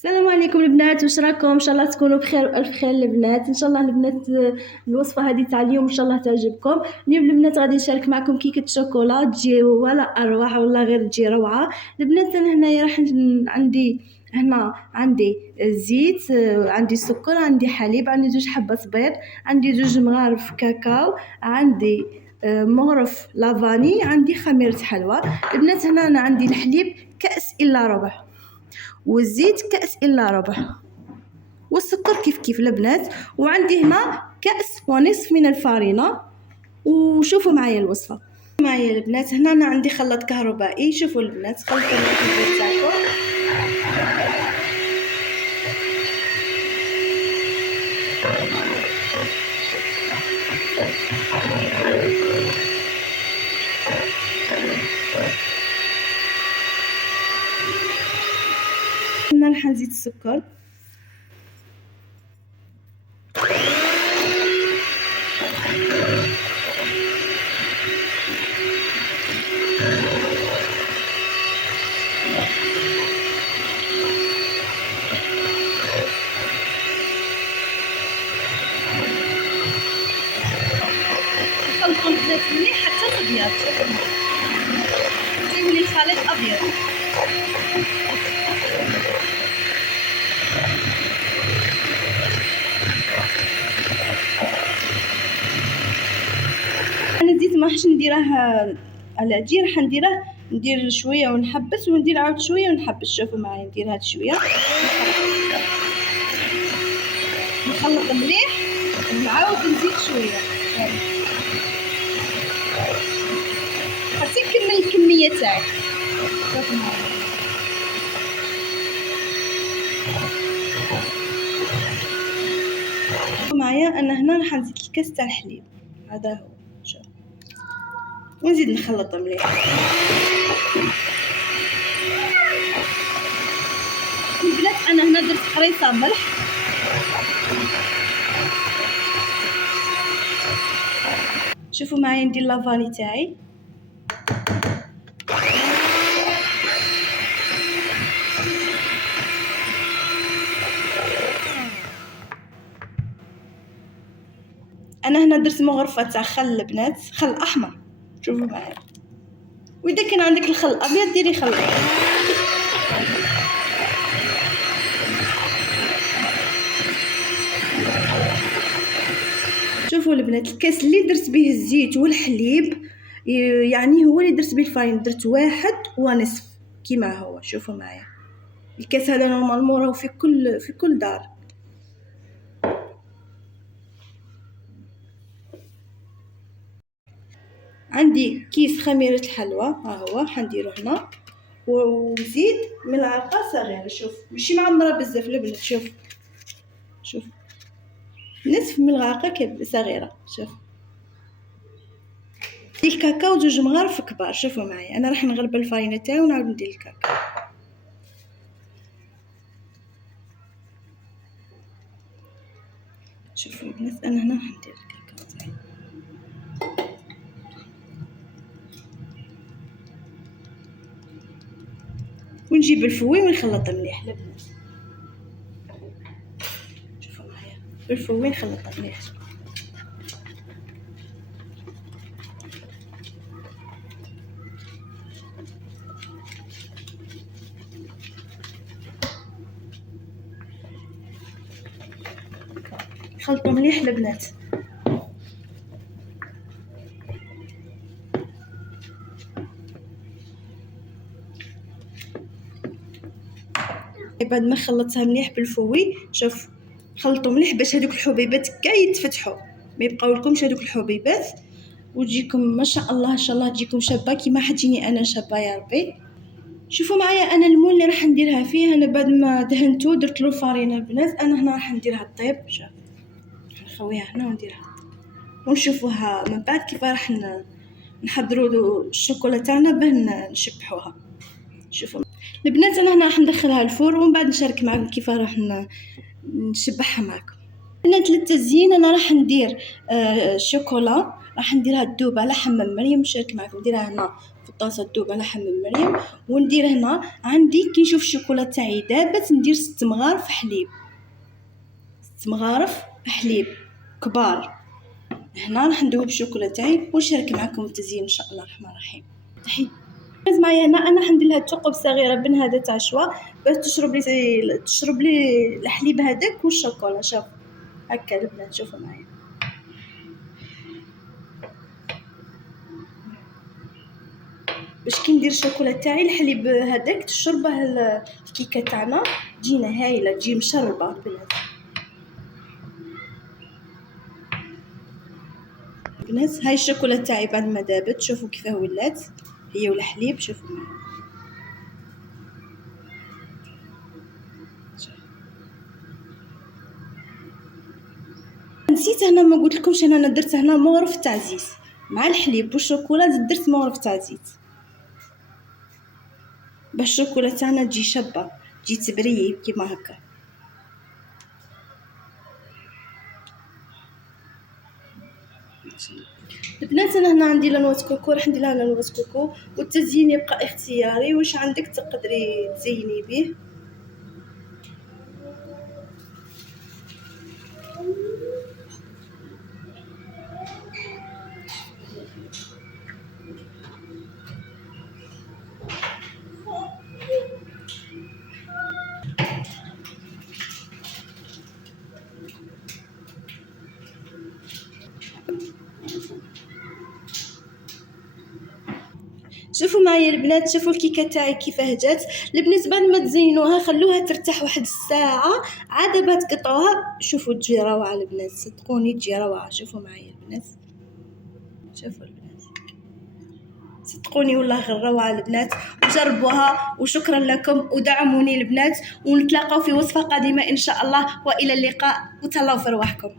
السلام عليكم البنات، واش راكم؟ ان شاء الله تكونوا بخير والف خير البنات. ان شاء الله البنات الوصفه هذه تاع اليوم ان شاء الله تعجبكم. اليوم البنات غادي نشارك معكم كيكه شوكولا تجي ولا اروع والله غير تجي روعه. البنات انا هنايا راح عندي زيت، عندي سكر، عندي حليب، عندي 2 حبات بيض، عندي 2 مغارف كاكاو، عندي مغرف لافاني، عندي خميره حلوى. البنات هنا انا عندي الحليب كأس الا ربع، والزيت كأس إلا ربع، والسكر كيف كيف البنات، وعندي هنا كأس ونصف من الفارينة. وشوفوا معايا الوصفة معايا البنات. هنا أنا عندي خلاط كهربائي. شوفوا البنات، خلطوا الزيت تاعكم. هنا راح نزيد السكر، خلطوا البنات مليح حتى تبيض، يولي الخليط أبيض. انا زيت ما راحش نديره على عجين، راح ندير شويه ونحبس وندير عاود شويه ونحبس. شوفوا معايا، ندير هاد شويه نخلط مليح ونعاود نزيد شويه حتى نكمل الكميه تاعي. شوفوا معايا، انا هنا راح نزيد الكاس تاع الحليب، هذا هو. شوف، ونزيد نخلط مليح. البنات انا هنا درت قريصه ملح، شوفوا معايا ندير لافاني تاعي. انا هنا درت مغرفه تاع خل البنات، خل احمر. شوفوا معايا، واذا كان عندك الخل ابيض ديري خل. شوفوا البنات، الكاس اللي درت به الزيت والحليب يعني هو اللي درت به الفرين، درت 1.5 كيما هو. شوفوا معايا، الكاس هذا نورمالمون راهو في كل دار. عندي كيس خميره الحلوى، ها هو حنديرو هنا، وزيد ملعقه صغيره. شوف ماشي معمره بزاف البنات، شوف نصف ملعقه صغيره. شوف ندير الكاكاو 2 مغارف كبار. شوفوا معايا، انا راح نغلب الفرينه تاعي ونعاود ندير الكاكاو. شوفوا البنات، انا هنا راح ندير الكاكاو تاعي، ونجيب الفوي ونخلط مليح البنات. شوفوا معايا، بالفوي نخلط مليح. خلطوا مليح البنات. بعد ما خلطتها مليح بالفوي، شوف خلطوا مليح باش هذوك الحبيبات كاع يتفتحوا، ما يبقاو لكمش هذوك الحبيبات، وتجيكم ما شاء الله ان شاء الله تجيكم شابه كيما حتجيني انا شابه يا ربي. شوفوا معايا، انا المول اللي راح نديرها فيه، انا بعد ما دهنتو درت له الفرينه البنات، انا هنا راح نديرها طيب. شوف نخويها هنا ونديرها، ونشوفوها من بعد كيف راح نحضروا الشوكولا تاعنا باه نشبحوها. شوفوا البنات، انا هنا راح ندخلها الفور ومن بعد نشارك معكم كيف راح نشبحها معكم. البنات للتزيين انا راح ندير شوكولا، راح نديرها تذوب على حمام مريم. نشارك معكم نديرها هنا طاسه تذوب على حمام مريم. وندير هنا عندي كي نشوف الشوكولا تاعي دابت ندير 6 مغارف حليب، 6 مغارف حليب كبار. هنا راح ندوب الشوكولا تاعي ونشارك معكم التزيين ان شاء الله الرحمن الرحيم. تحيه معايا هنا انا راح ندير لها ثقب صغيره بن هذا تاع شوا باش تشرب لي الحليب هذاك والشوكولا. شوف هكا البنات شوفوا معايا. باش كي ندير الشوكولا تاعي الحليب هذاك تشربه الكيكه تاعنا تجينا هايله، تجي مشربه البنات. البنات هاي الشوكولا تاعي بعد ما دابت شوفوا كيفاه ولات هي والحليب. شوفوا معايا نسيت هنا ما قلت لكمش انا درت هنا مغرف تاع زيت مع الحليب والشوكولا، درت مغرف تاع زيت باش الشوكولا تاعنا تجي شابه تجي تبريي كيما هكا. البنات انا هنا عندي لانواس كوكو راح ندير لها لانواس كوكو، والتزيين يبقى اختياري واش عندك تقدري تزيني به. شوفوا معايا البنات، شوفوا الكيكه تاعي كيفاه جات. البنات بعد ما تزينوها خلوها ترتاح واحد الساعه عاد بعد تقطعوها. شوفوا تجي روعه البنات، صدقوني تجي روعه. شوفوا معايا البنات، شوفوا البنات صدقوني والله غير روعه البنات، وجربوها. وشكرا لكم ودعموني البنات، ونتلاقاو في وصفه قادمه ان شاء الله، والى اللقاء وتهلاو في رواحكم.